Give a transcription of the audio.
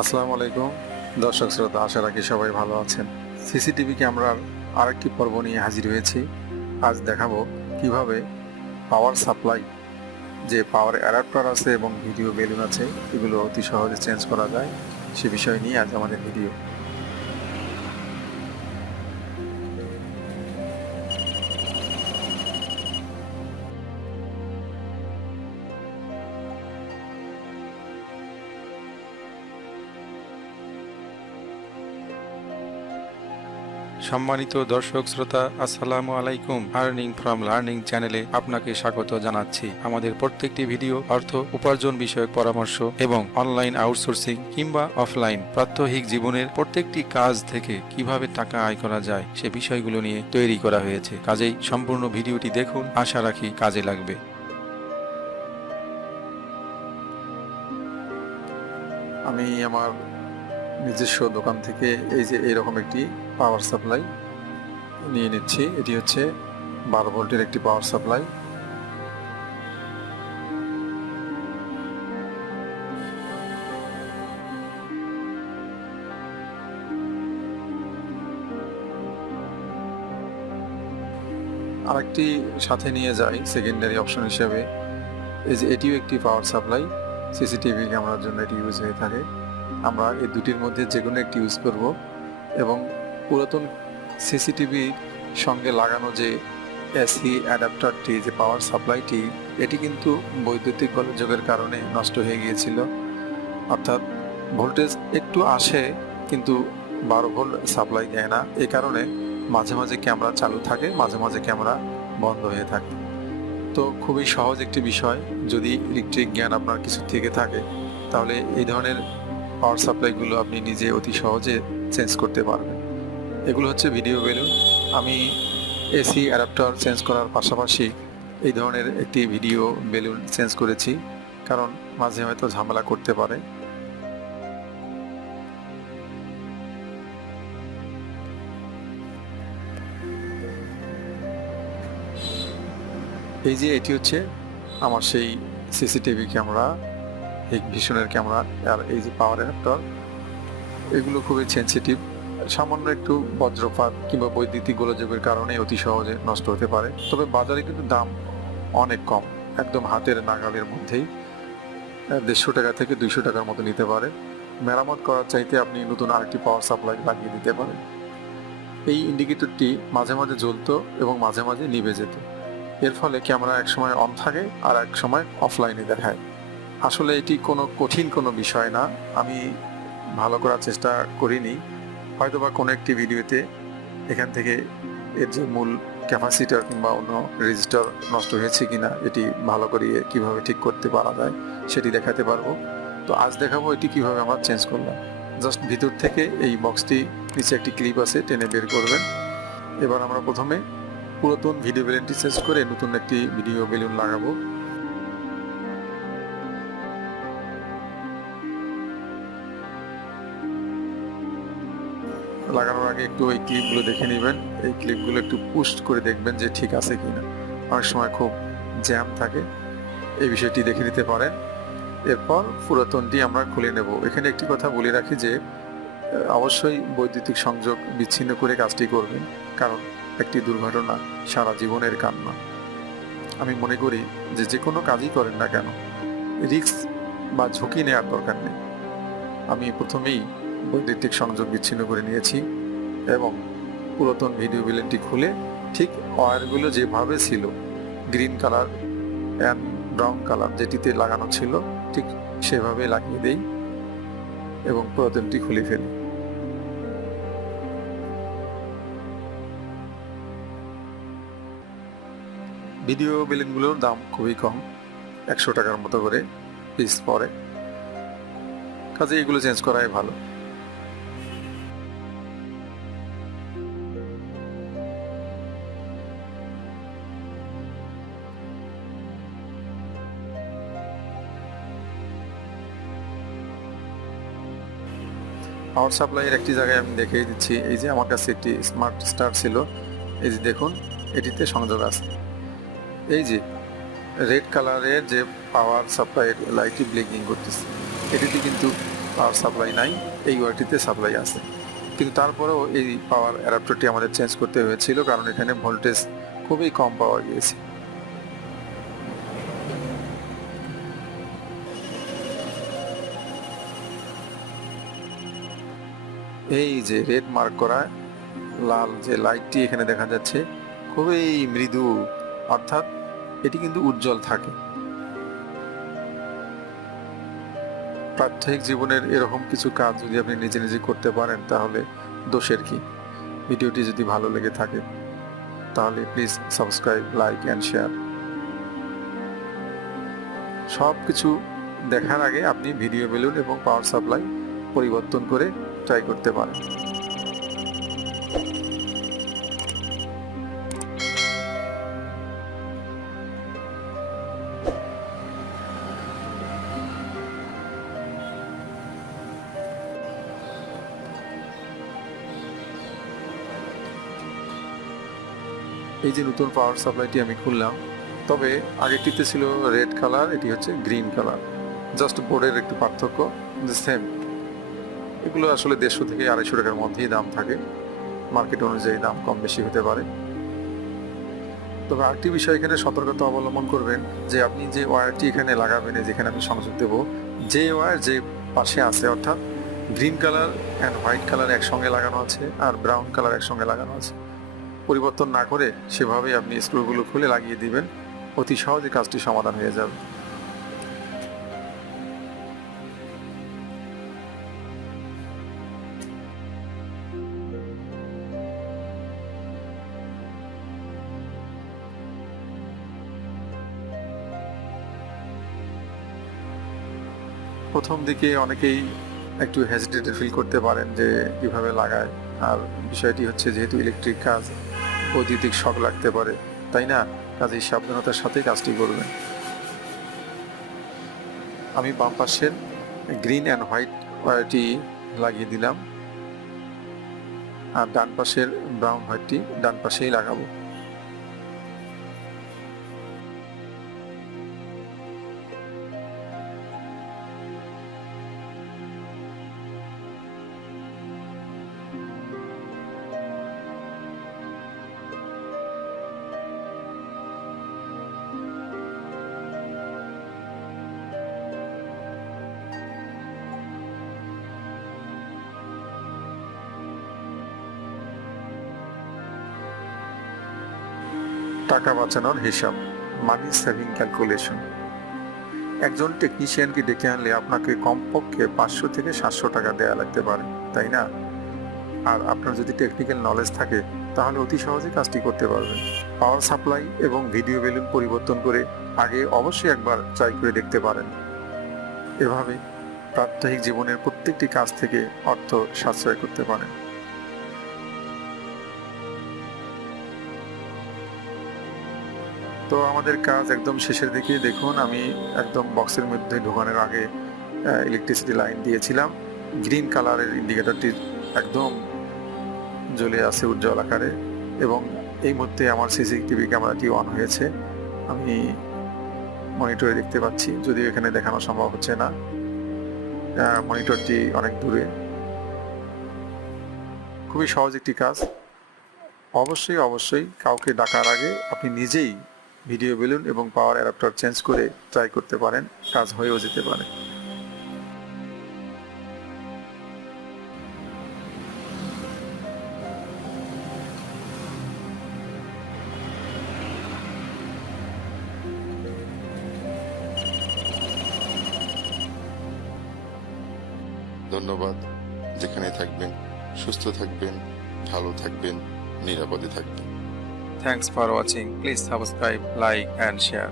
আসসালামু আলাইকুম। দর্শক শ্রোতা, আশা রাখি সবাই ভালো আছেন। সিসিটিভি ক্যামেরার আরেকটি পর্ব নিয়ে হাজির হয়েছি। আজ দেখাবো কীভাবে পাওয়ার সাপ্লাই, যে পাওয়ার অ্যাডাপ্টার আছে এবং ভিডিও বেলুন আছে, এগুলো অতি সহজে চেঞ্জ করা যায়। সে বিষয় নিয়ে আজ আমাদের ভিডিও। সম্মানিত দর্শক, শ্রোতা, আসসালামু আলাইকুম। আর্নিং ফ্রম লার্নিং চ্যানেলে আপনাকে স্বাগত জানাচ্ছি। আমাদের প্রত্যেকটি ভিডিও অর্থ উপার্জন বিষয়ক পরামর্শ এবং অনলাইন আউটসোর্সিং কিংবা অফলাইন প্রাত্যহিক জীবনের প্রত্যেকটি কাজ থেকে কীভাবে টাকা আয় করা যায়, সে বিষয়গুলো নিয়ে তৈরি করা হয়েছে। কাজেই সম্পূর্ণ ভিডিওটি দেখুন, আশা রাখি কাজে লাগবে। আমি আমার নিজস্ব দোকান থেকে এই যে এরকম একটি পাওয়ার সাপ্লাই নিয়ে নিচ্ছি। এটি হচ্ছে বারো ভোল্টের একটি পাওয়ার সাপ্লাই আরেকটি সাথে নিয়ে যাই সেকেন্ডারি অপশন হিসেবে। এই যে এটিও একটি পাওয়ার সাপ্লাই সিসিটিভি ক্যামেরার জন্য এটি ইউজ হয়ে থাকে। আমরা এই দুটির মধ্যে যে কোনো একটি ইউজ করব এবং পুরাতন সিসিটিভি সঙ্গে লাগানো যে এসি অ্যাডাপ্টারটি, যে পাওয়ার সাপ্লাইটি, এটি কিন্তু বৈদ্যুতিক গোলযোগের কারণে নষ্ট হয়ে গিয়েছিল। অর্থাৎ ভোল্টেজ একটু আসে, কিন্তু বারো ভোল্ট সাপ্লাই দেয় না। এ কারণে মাঝে মাঝে ক্যামেরা চালু থাকে, মাঝে মাঝে ক্যামেরা বন্ধ হয়ে থাকে। তো খুবই সহজ একটি বিষয়, যদি ইলেকট্রিক জ্ঞান আপনার কিছু থেকে থাকে, তাহলে এই ধরনের পাওয়ার সাপ্লাইগুলো আপনি নিজে অতি সহজে চেঞ্জ করতে পারবেন। এগুলো হচ্ছে ভিডিও বেলুন আমি এসি অ্যাডাপ্টার চেঞ্জ করার পাশাপাশি এই ধরনের একটি ভিডিও বেলুন চেঞ্জ করেছি, কারণ মাঝে হয়তো ঝামেলা করতে পারে। এই যে এটি হচ্ছে আমার সেই সিসিটিভি ক্যামেরা হিক ভিশনের ক্যামেরা আর এই যে পাওয়ার অ্যাডাপ্টার এগুলো খুবই সেন্সিটিভ সামান্য একটু বজ্রপাত কিংবা বৈদ্যুতিক গোলযোগের কারণে অতি সহজে নষ্ট হতে পারে। তবে বাজারে কিন্তু দাম অনেক কম, একদম হাতের নাগালের মধ্যেই। দেড়শো টাকা থেকে দুইশো টাকার মতো নিতে পারে। মেরামত করার চাইতে আপনি নতুন আরেকটি পাওয়ার সাপ্লাই লাগিয়ে দিতে পারেন। এই ইন্ডিকেটরটি মাঝে মাঝে জ্বলত এবং মাঝে মাঝে নিভে যেত। এর ফলে ক্যামেরা এক সময় অন থাকে আর এক সময় অফলাইনে দেখায়। আসলে এটি কোনো কঠিন কোনো বিষয় না। আমি ভালো করার চেষ্টা করিনি। হয়তো বা কোনো একটি ভিডিওতে এখান থেকে এর যে মূল ক্যাপাসিটার কিংবা অন্য রেজিস্টার নষ্ট হয়েছে কিনা, এটি ভালো করিয়ে কীভাবে ঠিক করতে পারা যায়, সেটি দেখাতে পারব। তো আজ দেখাবো এটি কীভাবে আমরা চেঞ্জ করলাম। জাস্ট ভিতর থেকে এই বক্সটি নিচে একটি ক্লিপ আছে, টেনে বের করবেন। এবার আমরা প্রথমে পুরাতন ভিডিও বেলুনটি চেঞ্জ করে নতুন একটি ভিডিও বেলুন লাগাবো। লাগানোর আগে একটু এই ক্লিপগুলো দেখে নেবেন। এই ক্লিপগুলো একটু পুস্ট করে দেখবেন যে ঠিক আছে কি না অনেক সময় খুব জ্যাম থাকে। এই বিষয়টি দেখে নিতে পারেন। এরপর পুরাতনটি আমরা খুলে নেব। এখানে একটি কথা বলে রাখি যে অবশ্যই বৈদ্যুতিক সংযোগ বিচ্ছিন্ন করে কাজটি করবেন। কারণ একটি দুর্ঘটনা সারা জীবনের কান্না। আমি মনে করি যে যে কোনো কাজই করেন না কেন, রিস্ক বা ঝুঁকি নেওয়ার দরকার নেই। আমি প্রথমেই বৈদ্যুতিক সংযোগ বিচ্ছিন্ন করে নিয়েছি এবং পুরাতন ভিডিও বিলেনটি খুলে ঠিক ওয়ারগুলো যেভাবে ছিল, green colour and brown colour যেটিতে লাগানো ছিল, ঠিক সেভাবে লাগিয়ে দেই এবং পুরাতনটি খুলে ফেলি। ভিডিও বেলুনগুলোর দাম খুবই কম, একশো টাকার মতো করে পিস পরে কাজে এগুলো চেঞ্জ করাই ভালো। পাওয়ার সাপ্লাইয়ের একটি জায়গায় আমি দেখিয়ে দিচ্ছি। এই যে আমার কাছে একটি স্মার্ট স্টার ছিল। এই যে দেখুন, এটিতে সংযোগ আছে। এই যে রেড কালারের যে পাওয়ার সাপ্লাইয়ের লাইটটি ব্লিঙ্কিং করতেছে। এটিতে কিন্তু পাওয়ার সাপ্লাই নাই, এই ওয়ারটিতে সাপ্লাই আছে। কিন্তু তারপরেও এই পাওয়ার অ্যাডাপ্টারটি আমাদের চেঞ্জ করতে হয়েছিল, কারণ এখানে ভোল্টেজ খুবই কম পাওয়া গিয়েছে। এই যে রেড মার্ক করা, লাল যে লাইটটি এখানে দেখা যাচ্ছে, খুবই মৃদু, অর্থাৎ এটি কিন্তু উজ্জ্বল থাকে। প্রাত্যহিক জীবনের এরকম কিছু কাজ যদি আপনি নিজে নিজে করতে পারেন, তাহলে দোষের কি? ভিডিওটি যদি ভালো লেগে থাকে, তাহলে please subscribe like and share সব কিছু দেখার আগে আপনি ভিডিও বেলুন এবং পাওয়ার সাপ্লাই পরিবর্তন করে ট্রাই করতে পারেন এই যে নতুন পাওয়ার সাপ্লাইটি আমি খুললাম, তবে আগেরটিতে ছিল রেড কালার এটি হচ্ছে গ্রিন কালার জাস্ট বোর্ডের একটু পার্থক্য সেম এগুলো আসলে দেড়শো থেকে আড়াইশো টাকার মধ্যেই দাম থাকে। মার্কেট অনুযায়ী দাম কম বেশি হতে পারে। তবে আরেকটি বিষয় এখানে সতর্কতা অবলম্বন করবেন যে আপনি যে ওয়্যারটি এখানে লাগাবেন যেখানে আমি সংযোগ দেবো, যে ওয়্যার যে পাশে আছে, অর্থাৎ green colour and white colour একসঙ্গে লাগানো আছে আর ব্রাউন কালার একসঙ্গে লাগানো আছে, পরিবর্তন না করে সেভাবেই আপনি স্ক্রুগুলো খুলে লাগিয়ে দিবেন। অতি সহজে কাজটি সমাধান হয়ে যাবে। প্রথম দিকে অনেকেই একটু হেজিটেটেড ফিল করতে পারেন যে কীভাবে লাগায়। আর বিষয়টি হচ্ছে যেহেতু ইলেকট্রিক কাজ বৈদ্যুতিক শখ লাগতে পারে, তাই না? কাজেই সাবধানতার সাথে কাজটি করবেন। আমি বাম পাশের গ্রিন অ্যান্ড হোয়াইট ওয়্যারটি লাগিয়ে দিলাম। আর ডান পাশের ব্রাউন হোয়াইটটি ডান পাশেই লাগাবো। টাকা বাঁচানোর হিসাব মানি সেভিং ক্যালকুলেশন একজন টেকনিশিয়ানকে ডেকে আনলে আপনাকে কমপক্ষে পাঁচশো থেকে সাতশো টাকা দেয়া লাগতে পারে, তাই না? আর আপনার যদি টেকনিক্যাল নলেজ থাকে, তাহলে অতি সহজে কাজটি করতে পারবেন। পাওয়ার সাপ্লাই এবং ভিডিও বেলুন পরিবর্তন করে আগে অবশ্যই একবার ট্রাই করে দেখতে পারেন। এভাবে প্রাত্যহিক জীবনের প্রত্যেকটি কাজ থেকে অর্থ সাশ্রয় করতে পারেন। তো আমাদের কাজ একদম শেষের দিকে দেখুন, আমি একদম বক্সের মধ্যে ঢোকানোর আগে ইলেকট্রিসিটি লাইন দিয়েছিলাম। গ্রিন কালারের ইন্ডিকেটরটি একদম জ্বলে আছে উজ্জ্বল আকারে এবং এই মুহূর্তে আমার সিসিটিভি ক্যামেরাটি অন হয়েছে। আমি মনিটরে দেখতে পাচ্ছি, যদিও এখানে দেখানো সম্ভব হচ্ছে না। মনিটরটি অনেক দূরে। খুবই সহজ একটি কাজ। অবশ্যই অবশ্যই কাউকে ডাকার আগে আপনি নিজেই ভিডিও বেলুন এবং পাওয়ার অ্যাডাপ্টার চেঞ্জ করে ট্রাই করতে পারেন, কাজ হয়েও যেতে পারে। ধন্যবাদ। যেখানে থাকবেন, সুস্থ থাকবেন, ভালো থাকবেন, নিরাপদে থাকবেন। Thanks for watching please subscribe like and share